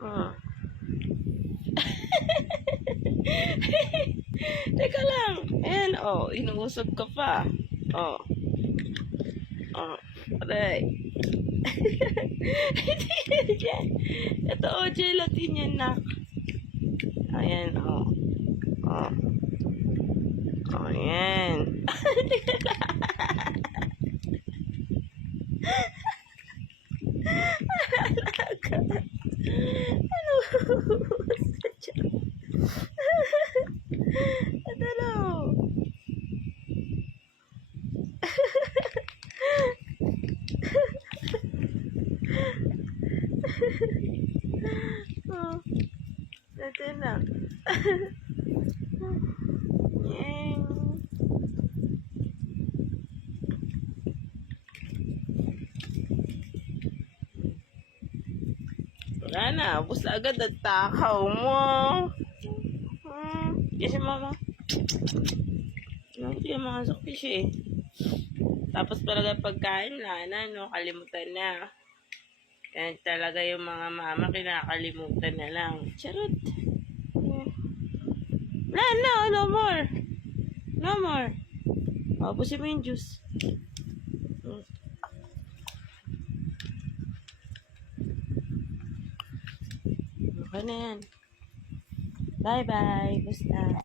Oh. Teka lang. Ayan, oh. Inuusog ka pa. Oh. Oh. Aray. Ito, oh, gelatin yan, nak. Ayan, oh. Oh. Oh, ayan. Teka lang. Ano? Ano? Oh, ito na. Yang. Wala na, ubos na agad at takaw mo. Kasi mama. Hindi yung mga sukis eh. Tapos talaga pagkain na, no, kalimutan na. Kaya talaga yung mga mama kinakalimutan na lang. Charot. No more. No more. O, busin mo yung juice. Okay na yan. Bye-bye. Basta.